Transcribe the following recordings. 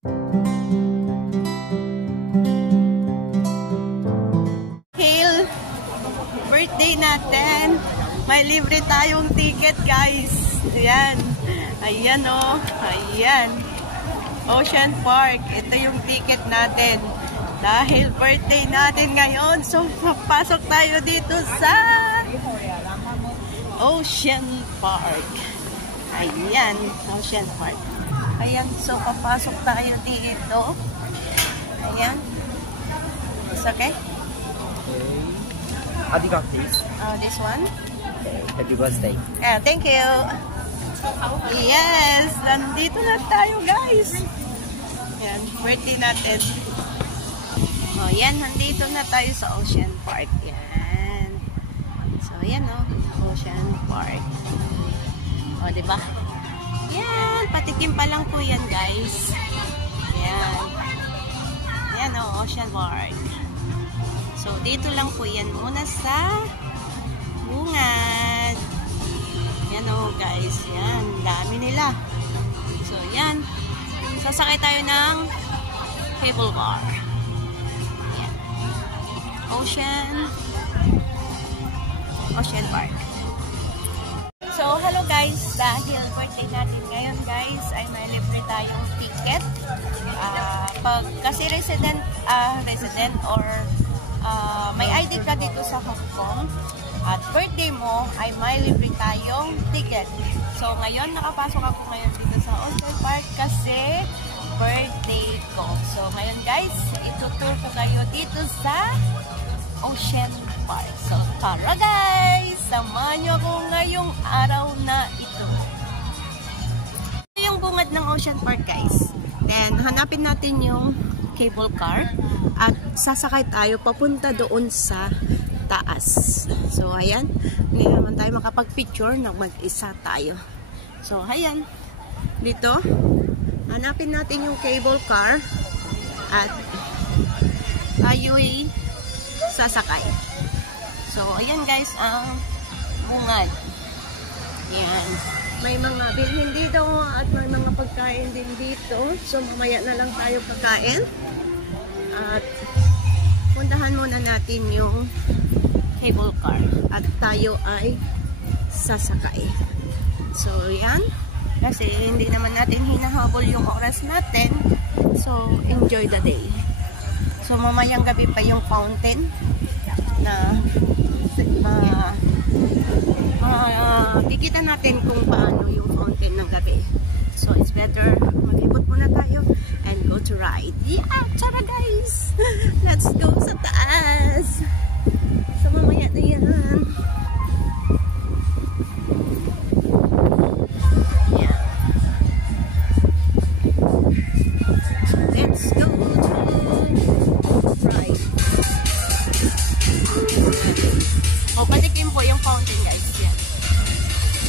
Hail! Birthday natin! May libre tayong ticket, guys! Ayan! Ayan o! Ayan! Ocean Park! Ito yung ticket natin. Dahil birthday natin ngayon, so papasok tayo dito sa Ocean Park. Ayan, Ocean Park. Ayan, so papasok tayo dito. Ayan. It's okay? Adiga, please. This one? Happy birthday. Thank you. Yes, nandito na tayo, guys. Ayan, birthday natin. O, yan, nandito na tayo sa Ocean Park. Yan. So, yan o, Ocean Park. O, diba? Yan, patikim pa lang po yan, guys. Yan. Yan o, Ocean Park. So, dito lang po yan muna sa bungad. Yan o, guys. Yan, dami nila. So, yan. Sasakay tayo ng cable car. Ocean Park. So, hello guys. Dahil birthday natin ngayon, guys, ay may libre tayong ticket. Kasi resident or may ID ka dito sa Hong Kong at birthday mo ay may libre tayong ticket. So, ngayon, nakapasok ako ngayon dito sa Ocean Park kasi birthday ko. So, ngayon guys, itutur ko kayo dito sa Ocean Park. So, tara guys! Samahan nyo ako ngayong araw na ito. Ito yung bungad ng Ocean Park, guys. Then, hanapin natin yung cable car at sasakay tayo papunta doon sa taas. So, ayan. Hindi naman tayo makapag-picture na mag-isa tayo. So, ayan. Dito, hanapin natin yung cable car at tayo'y sasakay. So, ayan guys, ang bungad. Ayan. May mga bilhin dito at may mga pagkain din dito. So, mamaya na lang tayo pagkain. At puntahan muna natin yung cable car. At tayo ay sasakay. So, ayan. Kasi hindi naman natin hinahabol yung oras natin. So, enjoy the day. So, mamayang gabi pa yung fountain na kikita natin kung paano yung fountain ng gabi. So, it's better mag-ipot muna tayo and go to ride. Yeah! Tara guys! Let's go sa taas! So, mamaya na yan. Yeah. Let's go to ride. O, patikim po yung fountain, guys. Yan.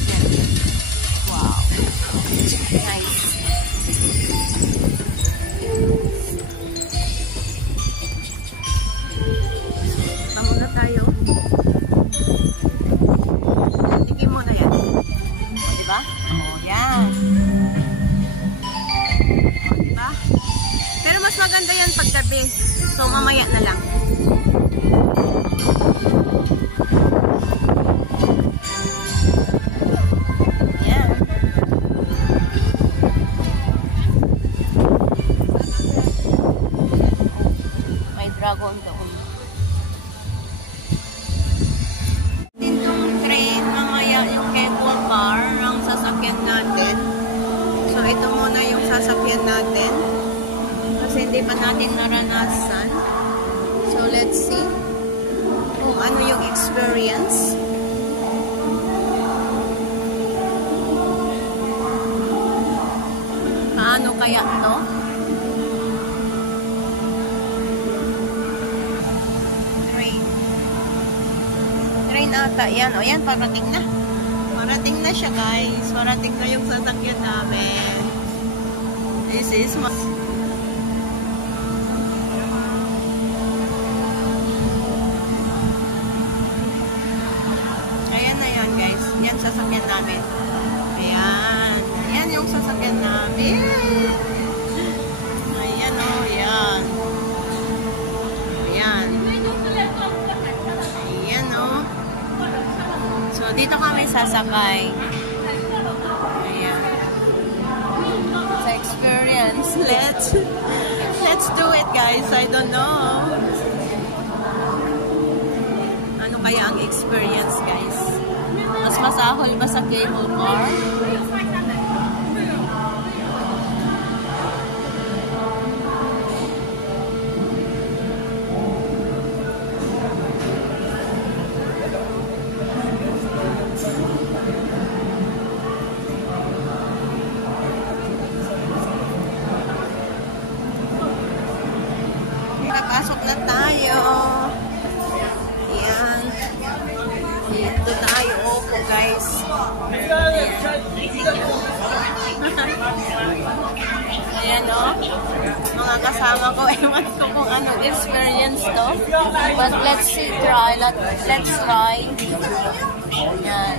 Yan. Wow. Nice. Muna tayo. Patikim mo na yan. O, diba? O, yan. O, diba? Pero mas maganda yan pag gabi. So, mamaya na lang. Dragon doon. Ditong train, mamaya yung cable car ang sasakyan natin. So, ito muna yung sasakyan natin. Kasi hindi pa natin naranasan. So, let's see kung ano yung experience. Paano kaya to? Ata. Yan. O, yan. Parating na. Parating na siya, guys. Parating na yung sasakyan namin. This is my... Ayan na yan, guys. Yan sasakyan namin. Ayan. Ayan yung sasakyan namin. dito kami sasakay. Ayan. Sa experience. Let's do it, guys. I don't know. Ano kaya ang experience, guys? Mas masahol ba sa cable car? Napasok na tayo. Ayan. Dito tayo po, guys. Ayan, o. Mga kasama ko. Ewan ko kung ano experience to. But let's try. Let's try. Ayan.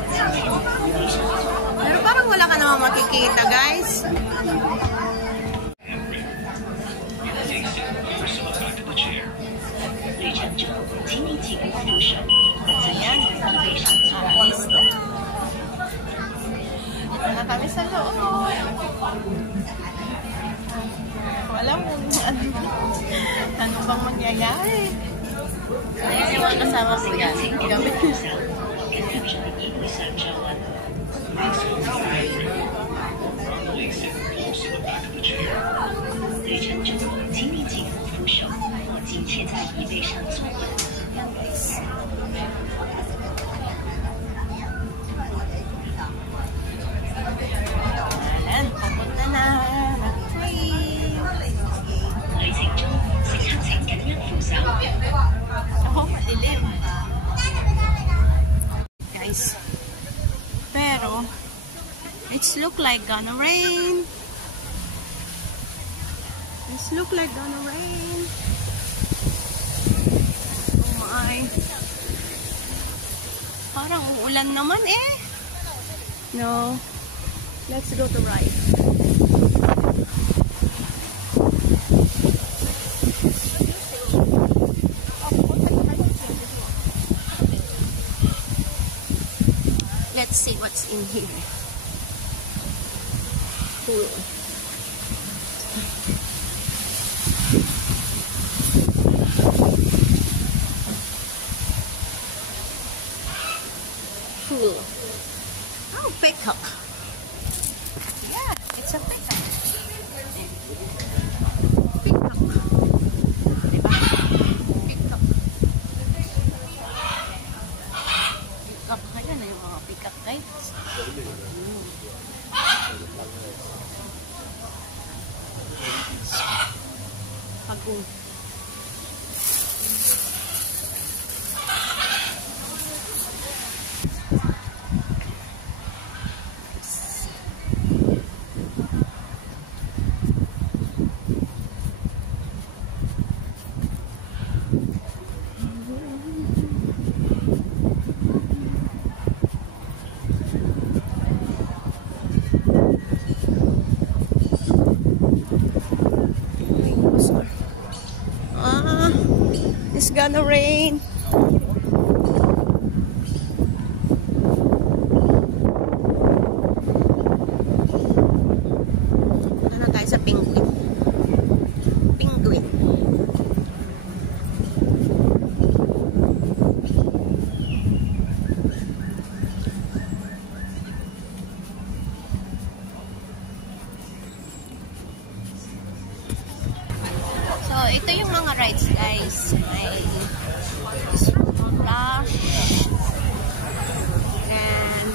Pero parang wala ka naman makikita, guys. Ayan. Ito na kami sa loob. Alam mo ano bang mangyayari. Ayan yung mga kasama ko yan. Gamit. Ayan, papunta na. Oh, madilim. Guys. Pero, it's look like gonna rain. It's look like gonna rain. Oh my. Parang uulan naman eh. No. Let's go to right. Let's see what's in here. Cool. Cool. Oh, peacock. Yeah, it's a peacock. Peacock. Diba? Peacock. Peacock. Ayan na yung mga peacock, guys. Pagod. It's gonna rain. Ano tayo sa penguin? Penguin. So, ito yung mga rides, guys. May splash. And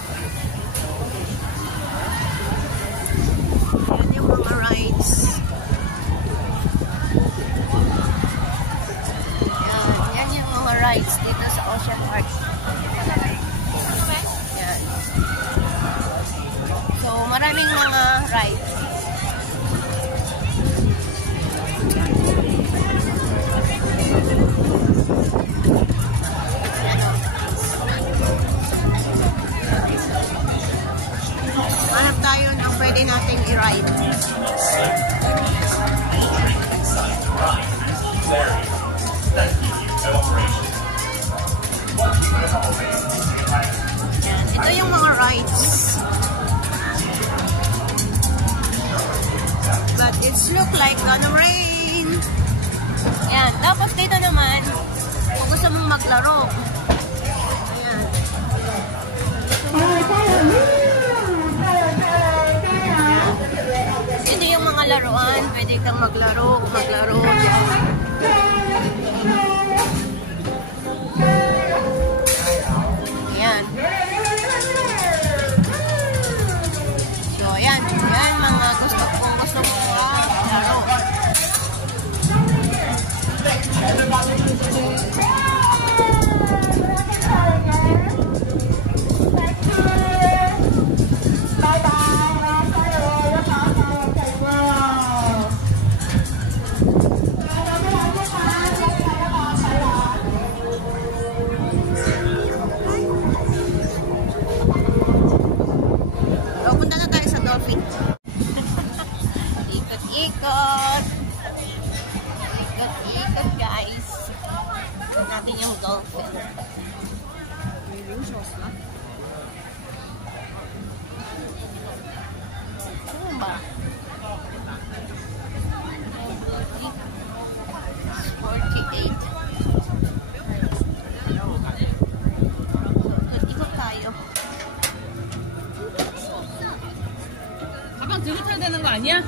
yan yung mga rides. Yan yung mga rides dito sa Ocean Park. Yan. So, maraming mga rides. Hanap tayo ng pwede nating i-ride. look like gonna rain. Ayan. Tapos dito naman, kung gusto mong maglaro. Ayan. Ito yung mga laruan. Pwede kang maglaro. Ayan. So, ayan. Ayan mga gusto mo laro. Punta na tayo sa dolphin. Ikot-ikot. Ikot-ikot, guys. Tignan natin yung dolphin. Ano ba? 48. Ikot-ikot tayo. 들고 타야 되는 거 아니야?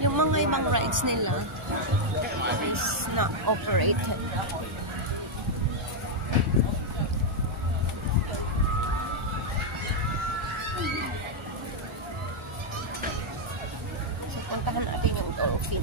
Yung mga ibang rides nila is not operated. So, puntahan natin yung dolphin.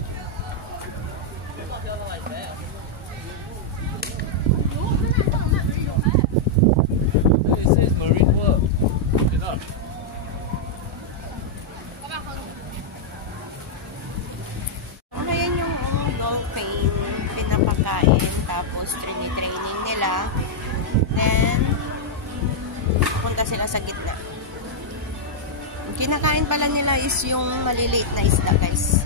Ayan yung dolphin, pinapakain, tapos training nila. Then, punta sila sa gitna. Ang kinakain pala nila is yung maliliit na isda, guys.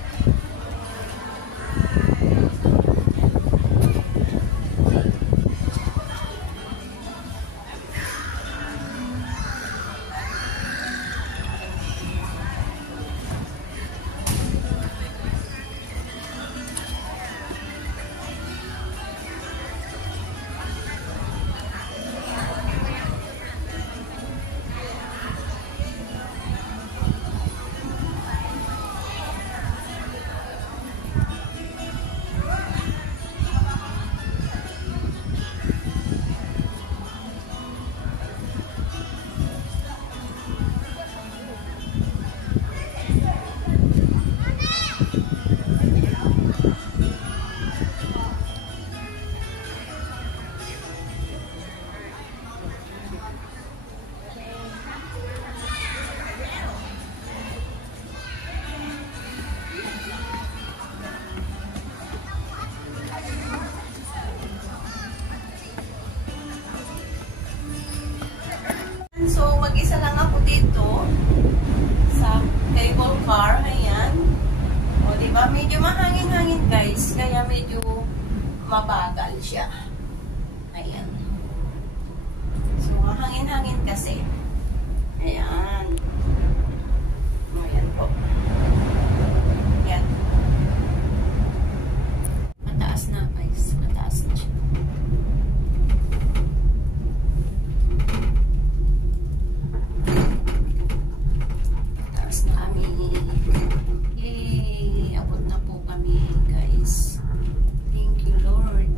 So, mag-isa lang ako dito sa cable car. Ayan. O, diba? Medyo mahangin-hangin, guys. Kaya medyo mabagal siya. Ayan. So, mahangin-hangin kasi. Ayan. Ayan po. Ayan. Mataas na, guys. Mataas na siya. Yay! Abot na po kami, guys. Thank you, Lord.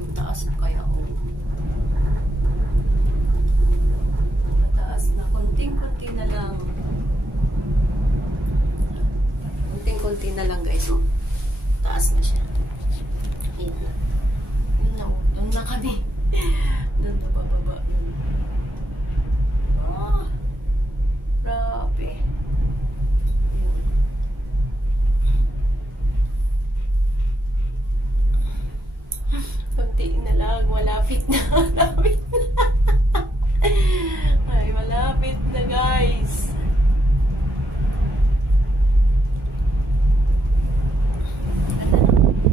Mataas na kaya, oh. Mataas na. Konting-konti na lang. Konting-konti na lang, guys, oh. Taas na siya. Ayan na. Yun na, oh. Doon na kami. Doon na bababa. Ah, grabe. Kunti na lang. Malapit na. Malapit na. Ay, malapit na, guys. Ano na?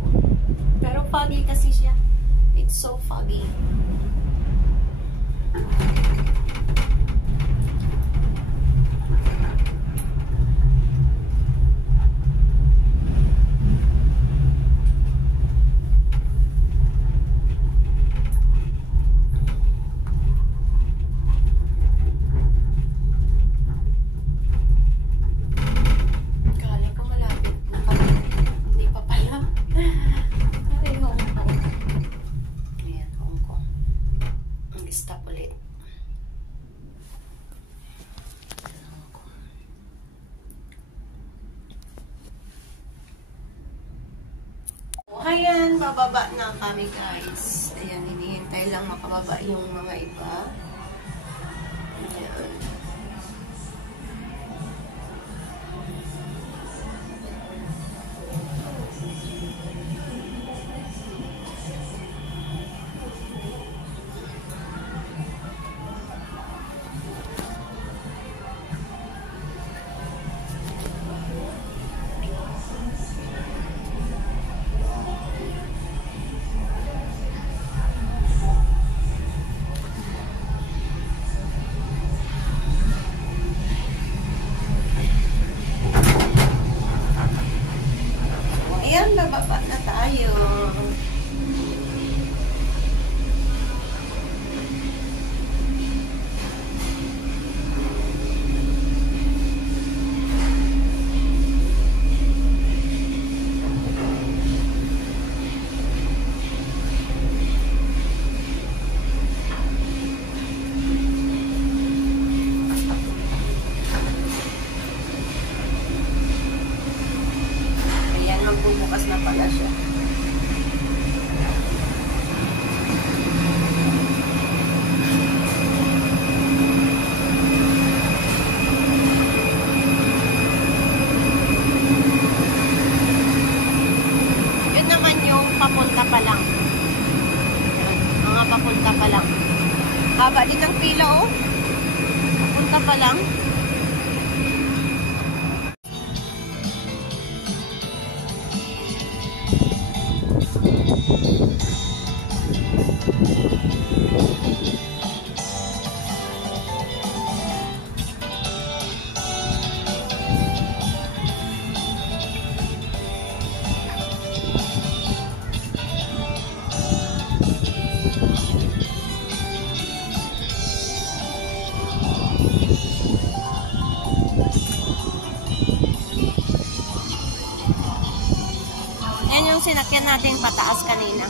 It's so foggy. Ayan, bababa na kami guys. Ayan, hinihintay lang makababa yung mga iba. Ayan. Ayan, bababa na tayo. Bukas na pala siya. Yun naman yung papunta pa lang. Mga papunta pa lang. Haba din ang pila, oh. Papunta pa lang. Yan yung sinakyan natin pataas kanina.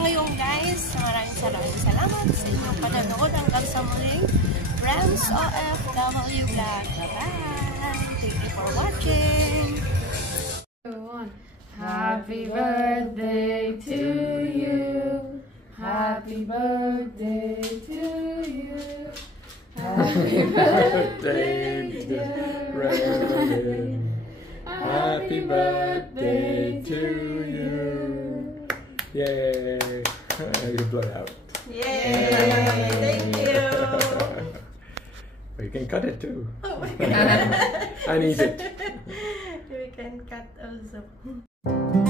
Ngayon guys, maraming salamat sa inyong panonood hanggang sa muling Rams OFW Vlog. Bye-bye! Thank you for watching! Happy birthday to you. Happy birthday to you. Happy birthday to Ray. Happy birthday to you. Yay! You blow out. Yay! Thank you! Or you can cut it too. Oh my God. And eat it. We can cut also.